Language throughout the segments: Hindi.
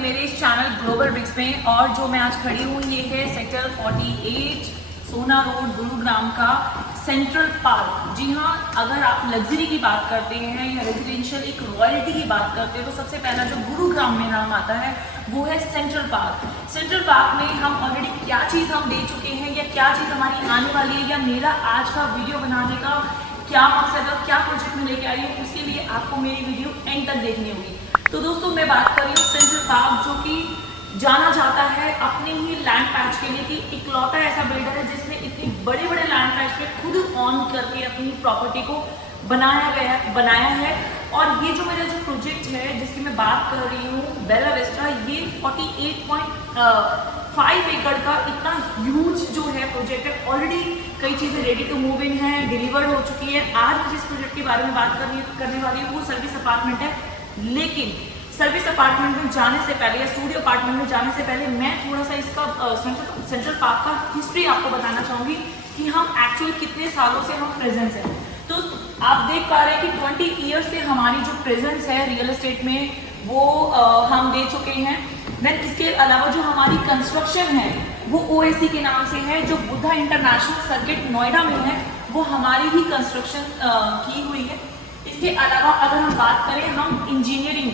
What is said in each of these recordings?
मेरे इस चैनल ग्लोबल ब्रिक्स में। और जो मैं आज खड़ी हूँ ये है सेक्टर 48 सोना रोड गुरुग्राम का सेंट्रल पार्क। जी हाँ, अगर आप लग्जरी की बात करते हैं या रेजिडेंशियल एक रॉयल्टी की बात करते हैं तो सबसे पहला जो गुरुग्राम में नाम आता है वो है सेंट्रल पार्क। सेंट्रल पार्क में हम ऑलरेडी क्या चीज़ हम दे चुके हैं या क्या चीज़ हमारी आने वाली है या मेरा आज का वीडियो बनाने का क्या मकसद है, क्या प्रोजेक्ट में लेके आई हूँ, उसके लिए आपको मेरी वीडियो एंड तक देखनी होगी। तो दोस्तों मैं बात कर रही हूँ सेंट्रल पार्क, जो कि जाना जाता है अपने ही लैंड पैच के लिए कि इकलौता ऐसा बिल्डर है जिसने इतने बड़े बड़े लैंड पैच पे खुद ऑन करके अपनी प्रॉपर्टी को बनाया है। और ये जो मेरा जो प्रोजेक्ट है जिसकी मैं बात कर रही हूँ बेला विस्टा, ये 48.5 एकड़ का इतना ह्यूज जो है प्रोजेक्ट है। ऑलरेडी कई चीज़ें रेडी टू मूव इन है, डिलीवर्ड हो चुकी है। आज जिस प्रोजेक्ट के बारे में बात करने वाली हूँ वो सर्विस अपार्टमेंट है। लेकिन सर्विस अपार्टमेंट में जाने से पहले या स्टूडियो अपार्टमेंट में जाने से पहले मैं थोड़ा सा इसका सेंट्रल पार्क का हिस्ट्री आपको बताना चाहूँगी कि हम एक्चुअल कितने सालों से हम प्रेजेंस है। तो आप देख पा रहे हैं कि 20 ईयर से हमारी जो प्रेजेंस है रियल एस्टेट में वो हम दे चुके हैं। देन इसके अलावा जो हमारी कंस्ट्रक्शन है वो ओएसी के नाम से है, जो बुद्धा इंटरनेशनल सर्किट नोएडा में है वो हमारी ही कंस्ट्रक्शन की हुई है। इसके अलावा अगर हम बात करें हम इंजीनियरिंग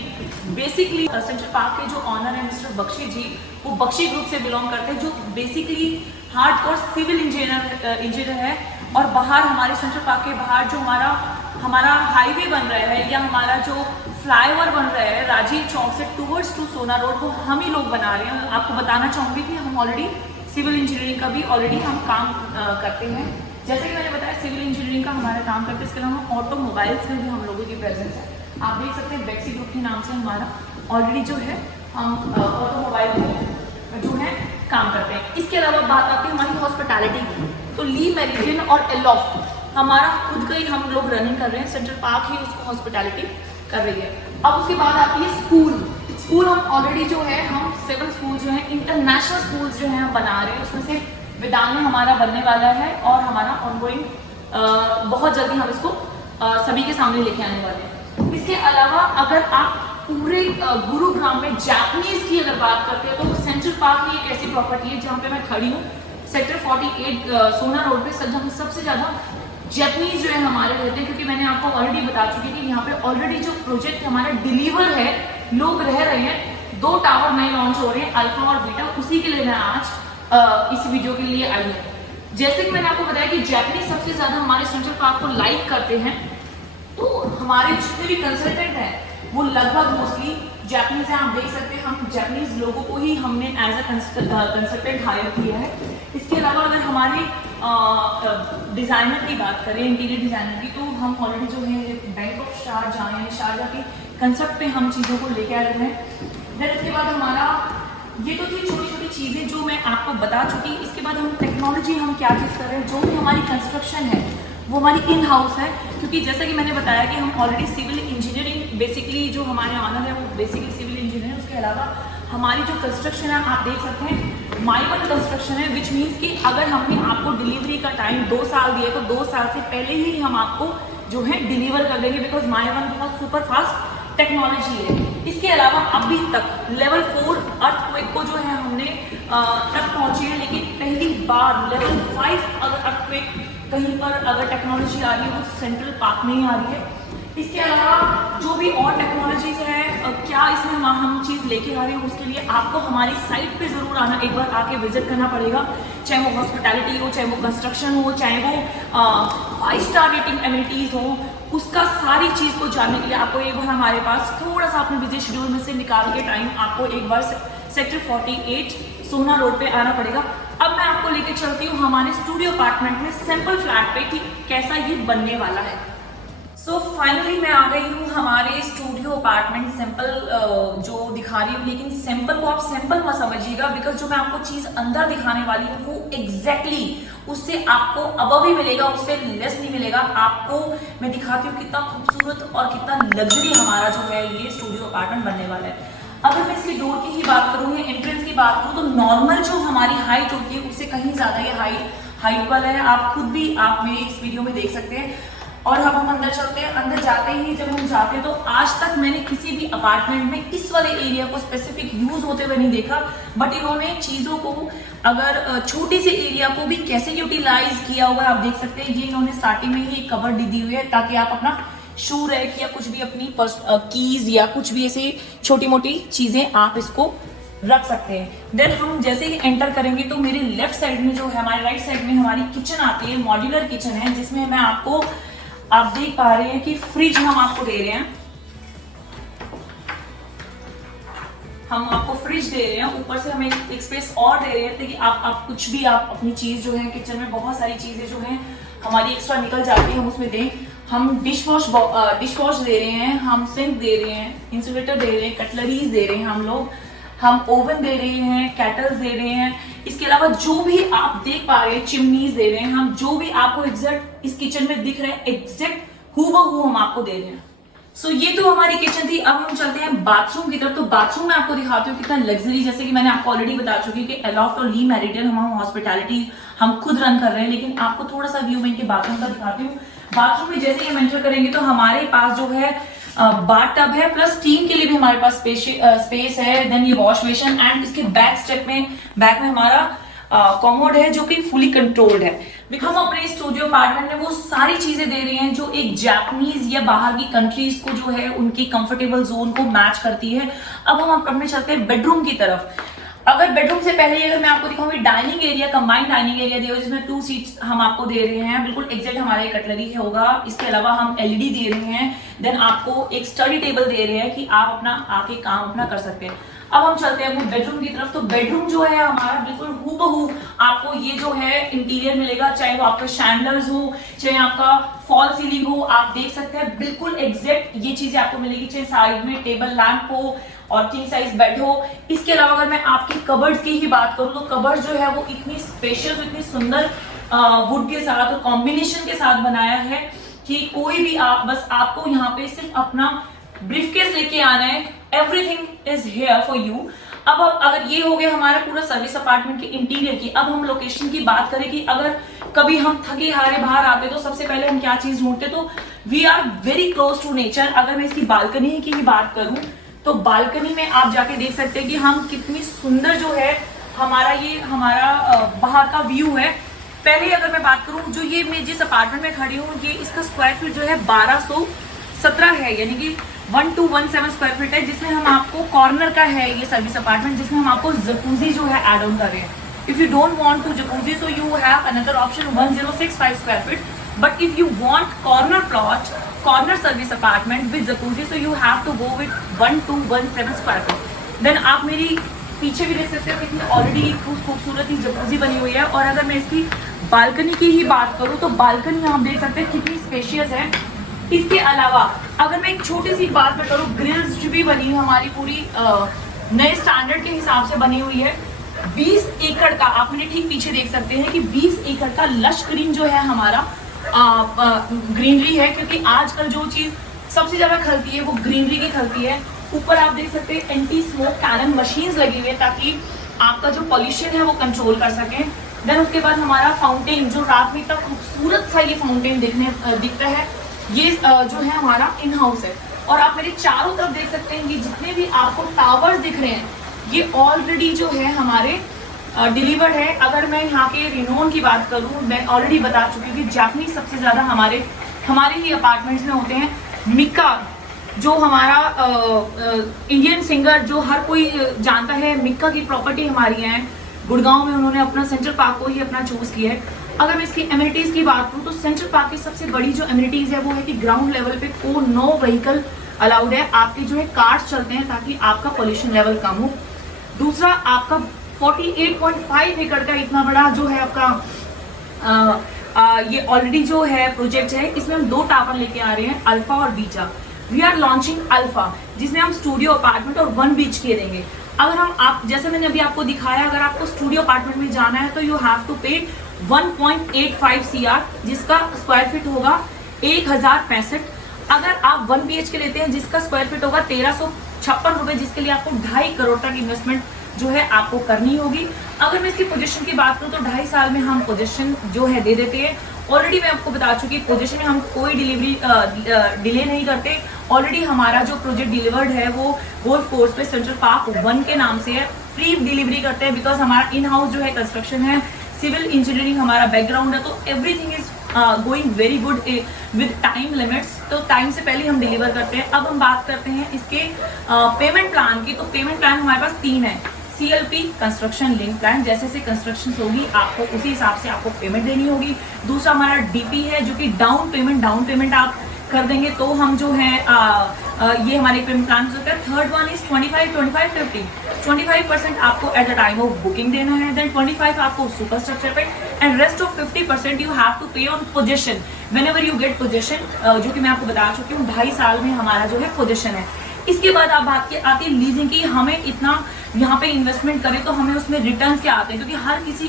बेसिकली सेंट्रल पार्क के जो ऑनर है मिस्टर बख्शी जी, वो बख्शी ग्रुप से बिलोंग करते हैं, जो बेसिकली हार्डकोर सिविल इंजीनियर है। और बाहर हमारे सेंट्रल पार्क के बाहर जो हमारा हाईवे बन रहा है या हमारा जो फ्लाईओवर बन रहा है राजीव चौक से टूवर्ड्स टू सोना रोड, वो हम ही लोग बना रहे हैं। आपको बताना चाहूँगी कि हम ऑलरेडी सिविल इंजीनियरिंग का भी ऑलरेडी हम काम करते हैं। जैसे कि मैंने बताया सिविल इंजीनियरिंग का हमारा काम करते हैं। इसके अलावा ऑटोमोबाइल्स में भी हम लोगों की प्रेजेंस है। आप देख सकते हैं बेक्सी ग्रुप के नाम से हमारा ऑलरेडी जो है हम ऑटोमोबाइल में जो है काम करते हैं। इसके अलावा बात आती है हमारी हॉस्पिटैलिटी की, तो ली मेरिडियन और एलॉफ्ट हमारा खुद का ही हम लोग रनिंग कर रहे हैं। सेंट्रल पार्क ही उसको हॉस्पिटैलिटी कर रही है। अब उसके बाद आती है स्कूल हम ऑलरेडी जो है हम 7 स्कूल जो है इंटरनेशनल स्कूल जो है हम बना रहे हैं। उसमें से विदान में हमारा बनने वाला है और हमारा ऑनगोइंग बहुत जल्दी हम इसको सभी के सामने लेके आने वाले हैं। इसके अलावा अगर आप पूरे गुरुग्राम में जापानीज की अगर बात करते हैं तो सेंट्रल पार्क की एक ऐसी प्रॉपर्टी है जहाँ पे मैं खड़ी हूँ सेक्टर 48 सोना रोड पे। सबसे ज़्यादा जापानीज जो है हमारे रहते हैं, क्योंकि मैंने आपको ऑलरेडी बता चुकी थी यहाँ पे ऑलरेडी जो प्रोजेक्ट हमारा डिलीवर है, लोग रह रहे हैं। 2 टावर नए लॉन्च हो रहे हैं, अल्फा और बीटा, उसी के लिए मैं आज इस वीडियो के लिए आई हूँ। जैसे कि मैंने आपको बताया कि जापानीज सबसे ज़्यादा हमारे सेंट्रल पार्क को लाइक करते हैं, तो हमारे जितने भी कंसल्टेंट हैं वो लगभग मोस्टली जापानीज हैं। आप देख सकते हैं हम जापानीज लोगों को ही हमने एज अ कंसल्टेंट हायर किया है। इसके अलावा अगर हमारे डिज़ाइनर की बात करें, इंटीरियर डिज़ाइनर की, तो हम ऑलरेडी जो है बैंक ऑफ शारजाह यानी शारजाह के कंसेप्ट पे हम चीज़ों को लेके आए हुए हैं। देन इसके बाद हमारा ये तो थी छोटी छोटी चीज़ें जो मैं आपको बता चुकी। इसके बाद हम टेक्नोलॉजी हम क्या चीज़ कर रहे हैं, जो भी हमारी कंस्ट्रक्शन है वो हमारी इन हाउस है। क्योंकि जैसा कि मैंने बताया कि हम ऑलरेडी सिविल इंजीनियरिंग बेसिकली जो हमारे ऑनर है वो बेसिकली सिविल इंजीनियर है। उसके अलावा हमारी जो कंस्ट्रक्शन है आप देख सकते हैं माइबल कंस्ट्रक्शन है, विच मीन्स कि अगर हमने आपको डिलीवरी का टाइम 2 साल दिया तो 2 साल से पहले ही हम आपको जो है डिलीवर कर देंगे, बिकॉज माइबल बहुत सुपर फास्ट टेक्नोलॉजी है। इसके अलावा अभी तक लेवल 4 अर्थक्वेक को जो है हमने तक पहुंचे हैं, लेकिन पहली बार लेवल 5 अगर अर्थक्वेक कहीं पर अगर टेक्नोलॉजी आ रही है वो सेंट्रल पार्क में ही आ रही है। इसके अलावा जो भी और टेक्नोलॉजीज है क्या इसमें हम चीज़ लेके आ रहे हैं, उसके लिए आपको हमारी साइट पे ज़रूर आना, एक बार आके विजिट करना पड़ेगा। चाहे वो हॉस्पिटैलिटी हो, चाहे वो कंस्ट्रक्शन हो, चाहे वो 5 स्टार रेटिंग एमिनिटीज़ हो, उसका सारी चीज़ को जानने के लिए आपको एक बार हमारे पास थोड़ा सा अपने बिजी शेड्यूल में से निकाल के टाइम आपको एक बार सेक्टर 48 सोना रोड पे आना पड़ेगा। अब मैं आपको लेके चलती हूँ हमारे स्टूडियो अपार्टमेंट में सैंपल फ्लैट पे कि कैसा ये बनने वाला है। सो फाइनली मैं आ गई हूँ हमारे स्टूडियो अपार्टमेंट सैंपल जो दिखा रही हूँ, लेकिन सैंपल को आप सैंपल मत समझिएगा, बिकॉज जो मैं आपको चीज़ अंदर दिखाने वाली हूँ वो एग्जैक्टली उससे आपको अबव ही मिलेगा, उससे लेस नहीं मिलेगा। आपको मैं दिखाती हूँ कितना खूबसूरत और कितना लग्जरी हमारा जो है ये स्टूडियो अपार्टमेंट बनने वाला है। अगर मैं इसकी डोर की ही बात करूँ या एंट्रेंस की बात करूँ तो नॉर्मल जो हमारी हाइट होती है उससे कहीं ज़्यादा ये हाइट वाला है। आप खुद भी आप मेरे इस वीडियो में देख सकते हैं। और अब हम अंदर चलते हैं। अंदर जाते ही जब हम जाते हैं तो आज तक मैंने किसी भी अपार्टमेंट में इस वाले एरिया को स्पेसिफिक यूज होते हुए नहीं देखा, बट इन्होंने चीजों को अगर छोटे से एरिया को भी कैसे यूटिलाइज किया हुआ आप देख सकते हैं। ये इन्होंने स्टार्टिंग में ही कवर दी हुई है ताकि आप अपना शू रैक या कुछ भी अपनी कीज या कुछ भी ऐसे छोटी मोटी चीजें आप इसको रख सकते हैं। देन हम जैसे ही एंटर करेंगे तो मेरे लेफ्ट साइड में जो है, हमारे राइट साइड में हमारी किचन आती है, मॉड्यूलर किचन है, जिसमें मैं आपको, आप देख पा रहे हैं कि फ्रिज हम आपको दे रहे हैं, हम आपको फ्रिज दे रहे हैं, ऊपर से हमें एक स्पेस और दे रहे हैं ताकि आप कुछ भी आप अपनी चीज जो है किचन में बहुत सारी चीजें जो हैं हमारी एक्स्ट्रा निकल जाती है, हम उसमें दें। हम डिश वॉश दे रहे हैं, हम सिंक दे रहे हैं, इंसुलेटर दे रहे हैं, कटलरीज दे रहे हैं हम ओवन दे रहे हैं, कैटल्स दे रहे हैं। इसके अलावा जो भी आप देख पा रहे हैं, चिमनीज दे रहे हैं हम, जो भी आपको एग्जैक्ट इस किचन में दिख रहा है एग्जैक्ट हूबहू हम आपको दे रहे हैं। सो ये तो हमारी किचन थी। अब हम चलते हैं बाथरूम की तरफ। तो बाथरूम में आपको दिखाती हूँ कितना लग्जरी, जैसे कि मैंने आपको ऑलरेडी बता चुकी कि एलॉफ्ट और ली मेरिडियन हम हॉस्पिटैलिटी हम खुद रन कर रहे हैं, लेकिन आपको थोड़ा सा व्यू में इनके बाथरूम का दिखाती हूँ। बाथरूम में जैसे ही हम एंटर करेंगे तो हमारे पास जो है बाथ टब है, प्लस स्टीम के लिए भी हमारे पास स्पेस है। देन ये वॉश बेसिन एंड इसके बैक में हमारा कॉमोड है जो कि फुली कंट्रोल्ड है। हम अपने स्टूडियो अपार्टमेंट में वो सारी चीजें दे रहे हैं जो एक जापानीज या बाहर की कंट्रीज को जो है उनकी कंफर्टेबल जोन को मैच करती है। अब हम अपने चलते हैं बेडरूम की तरफ। अगर बेडरूम से पहले अगर मैं आपको दिखाऊंगी dining area, combined dining area दिया जिसमें 2 सीट्स हम आपको दे रहे हैं, बिल्कुल एग्जैक्ट हमारे कटलरी होगा। इसके अलावा हम एलईडी दे रहे हैं, देन आपको एक स्टडी टेबल दे रहे हैं कि आप अपना आके काम अपना कर सकते हैं। अब हम चलते हैं अपने बेडरूम की तरफ। तो बेडरूम जो है हमारा बिल्कुल हूबहू आपको ये जो है इंटीरियर मिलेगा, चाहे वो आपका शैंडलर्स हो, चाहे आपका फॉल सीलिंग हो, आप देख सकते हैं बिल्कुल एग्जैक्ट ये चीजें आपको मिलेगी। चाहे साइड में टेबल लैंप हो और किंग साइज बेड हो। इसके अलावा अगर मैं आपकी कबर्ड्स की ही बात करूं तो कबर्ड जो है वो इतनी स्पेशियस, इतनी सुंदर वुड के साथ और कॉम्बिनेशन के साथ बनाया है कि कोई भी आप बस आपको यहाँ पे सिर्फ अपना ब्रीफकेस लेके आना है, everything is here for you. अब अगर ये हो गया हमारा पूरा सर्विस अपार्टमेंट के इंटीरियर की। अब हम लोकेशन की बात करें कि अगर कभी हम थके हारे बाहर आते तो सबसे पहले हम क्या चीज ढूंढते, तो we are very close to nature. अगर मैं इसकी बालकनी की ही बात करूं तो बालकनी में आप जाके देख सकते हैं कि हम कितनी सुंदर जो है हमारा बाहर का व्यू है। पहले अगर मैं बात करूं, जो ये मैं जिस अपार्टमेंट में खड़ी हूँ ये इसका स्क्वायर फीट जो है 1217 है, यानी कि 1217 स्क्वायर फीट है, जिसमें हम आपको कॉर्नर का है ये सर्विस अपार्टमेंट, जिसमें हम आपको जकूजी जो है एड ऑन कर रहे हैं। If you don't want to jacuzzi so you have another option 1065 square feet, but if you want corner service apartment with jacuzzi so you have to go with 1217 square feet. Then आप मेरी पीछे भी देख सकते हो कितनी ऑलरेडी खूबसूरत ही जकूजी बनी हुई है। और अगर मैं इसकी बालकनी की ही बात करूं तो बालकनी आप देख सकते हैं कितनी स्पेशियस है। इसके अलावा अगर मैं एक छोटी सी बात में करूं, ग्रिल्स जो भी बनी हुई हमारी पूरी नए स्टैंडर्ड के हिसाब से बनी हुई है। 20 एकड़ का आप मेरे ठीक पीछे देख सकते हैं कि 20 एकड़ का लश ग्रीन जो है हमारा ग्रीनरी है, क्योंकि आजकल जो चीज सबसे ज्यादा खलती है वो ग्रीनरी की खलती है। ऊपर आप देख सकते हैं एंटी स्मोक कैनन मशीन्स लगी हुई है ताकि आपका जो पॉल्यूशन है वो कंट्रोल कर सकें। देन उसके बाद हमारा फाउंटेन, जो रात में इतना खूबसूरत सा ये फाउंटेन दिखता है, ये जो है हमारा इन हाउस है। और आप मेरे चारों तरफ देख सकते हैं ये जितने भी आपको टावर्स दिख रहे हैं ये ऑलरेडी जो है हमारे डिलीवर्ड है। अगर मैं यहाँ के रिनोन की बात करूँ, मैं ऑलरेडी बता चुकी हूँ कि जापानीज सबसे ज्यादा हमारे ही अपार्टमेंट्स में होते हैं। मिका जो हमारा इंडियन सिंगर जो हर कोई जानता है, मिक्का की प्रॉपर्टी हमारी है गुड़गांव में, उन्होंने अपना सेंट्रल पार्क को ही अपना चूज किया है। अगर मैं इसकी एमिनिटीज की बात करूं तो सेंट्रल पार्क की सबसे बड़ी जो एमिनिटीज है वो है कि ग्राउंड लेवल पे नो व्हीकल अलाउड है, आपके जो है कार्स चलते हैं ताकि आपका पोल्यूशन लेवल कम हो। दूसरा, आपका 48.5 एकड़ का इतना बड़ा जो है आपका ये ऑलरेडी जो है प्रोजेक्ट है, इसमें हम 2 टावर लेके आ रहे हैं, अल्फा और beta. We are launching alpha, जिसमें हम स्टूडियो अपार्टमेंट और 1 बीच के देंगे। अगर आप जैसे मैंने अभी आपको दिखाया, अगर आपको स्टूडियो अपार्टमेंट में जाना है तो यू हैव टू पे 1.85 CR, जिसका स्क्वायर फीट होगा 1065। अगर आप 1 BHK लेते हैं जिसका स्क्वायर फीट होगा 1356 रुपए, जिसके लिए आपको 2.5 करोड़ तक इन्वेस्टमेंट जो है आपको करनी होगी। अगर मैं इसकी पोजीशन की बात करूँ तो 2.5 साल में हम पोजीशन जो है दे देते हैं। ऑलरेडी मैं आपको बता चुकी पोजीशन में हम कोई डिले नहीं करते। ऑलरेडी हमारा जो प्रोजेक्ट डिलीवर्ड है वो गोल्फ कोर्स पे सेंट्रल पार्क 1 के नाम से है। प्री डिलीवरी करते हैं बिकॉज हमारा इन हाउस जो है कंस्ट्रक्शन है, सिविल इंजीनियरिंग हमारा बैकग्राउंड है, तो everything is going very good with time limits. तो टाइम से पहले हम डिलीवर करते हैं। अब हम बात करते हैं इसके पेमेंट प्लान की। तो पेमेंट प्लान हमारे पास 3 है। CLP कंस्ट्रक्शन लिंक प्लान, जैसे से कंस्ट्रक्शन होगी आपको उसी हिसाब से आपको पेमेंट देनी होगी। दूसरा हमारा DP है जो कि डाउन पेमेंट आप कर देंगे तो हम जो है ये हमारे पेमेंट प्लान होता है। थर्ड वन इज 25% आपको at the time of booking देना है, देन 25 आपको super structure pay, and rest of 50% you have to pay on position whenever you get position, जो कि मैं आपको बता चुकी हूँ 2.5 साल में हमारा जो है पोजीशन है। इसके बाद आप बात की आती है लीजिंग की। हमें इतना यहाँ पे इन्वेस्टमेंट करें तो हमें उसमें रिटर्न्स क्या आते हैं, क्योंकि हर किसी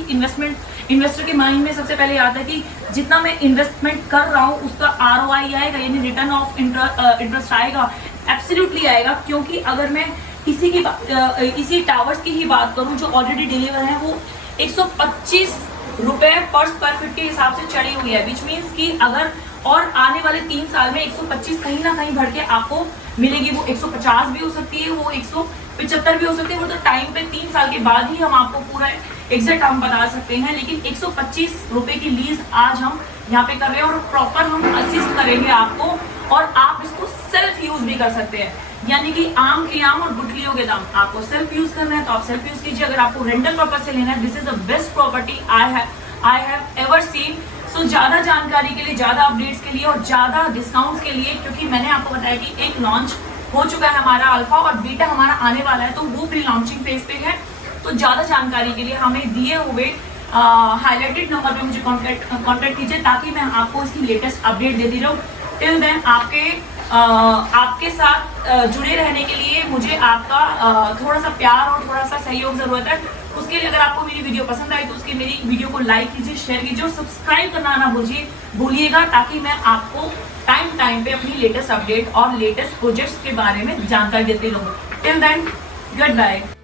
इन्वेस्टर के माइंड में सबसे पहले आता है कि जितना मैं इन्वेस्टमेंट कर रहा हूँ उसका ROI आएगा, यानी रिटर्न ऑफ इंटरेस्ट आएगा, एब्सोल्युटली आएगा। क्योंकि अगर मैं इसी टावर्स की ही बात करूँ जो ऑलरेडी डिलीवर है, वो 125 रुपए पर स्क्वायर फीट के हिसाब से चढ़ी हुई है, विच मीन्स कि अगर और आने वाले 3 साल में 125 कहीं ना कहीं बढ़ के आपको मिलेगी। वो 150 भी हो सकती है, वो 175 भी हो सकती है। वो तो टाइम पे 3 साल के बाद ही हम आपको पूरा एग्जैक्ट हम बता सकते हैं, लेकिन 125 रुपए की लीज आज हम यहाँ पे कर रहे हैं और प्रॉपर हम असिस्ट करेंगे आपको, और आप इसको सेल्फ यूज भी कर सकते हैं। यानी कि आम के आम और गुठलियों के दाम, आपको सेल्फ यूज करना है तो आप सेल्फ यूज कीजिए। अगर आपको रेंटल पर्पज से लेना है, this is the best property I have ever seen. So ज्यादा जानकारी के लिए, ज्यादा अपडेट्स के लिए और ज्यादा डिस्काउंट्स के लिए, क्योंकि मैंने आपको बताया कि एक लॉन्च हो चुका है हमारा अल्फा और बीटा हमारा आने वाला है, तो वो प्री लॉन्चिंग फेज पे है। तो ज्यादा जानकारी के लिए हमें दिए हुए हाईलाइटेड नंबर पे मुझे कॉन्टेक्ट कीजिए, ताकि मैं आपको इसकी लेटेस्ट अपडेट देती रहूं। टिल देन आपके साथ जुड़े रहने के लिए मुझे आपका थोड़ा सा प्यार और थोड़ा सा सहयोग जरूरत है। उसके लिए अगर आपको मेरी वीडियो पसंद आई तो उसके मेरी वीडियो को लाइक कीजिए, शेयर कीजिए और सब्सक्राइब करना ना भूलिएगा, ताकि मैं आपको टाइम पे अपनी लेटेस्ट अपडेट और लेटेस्ट प्रोजेक्ट्स के बारे में जानकारी देती रहूं। Till then good bye.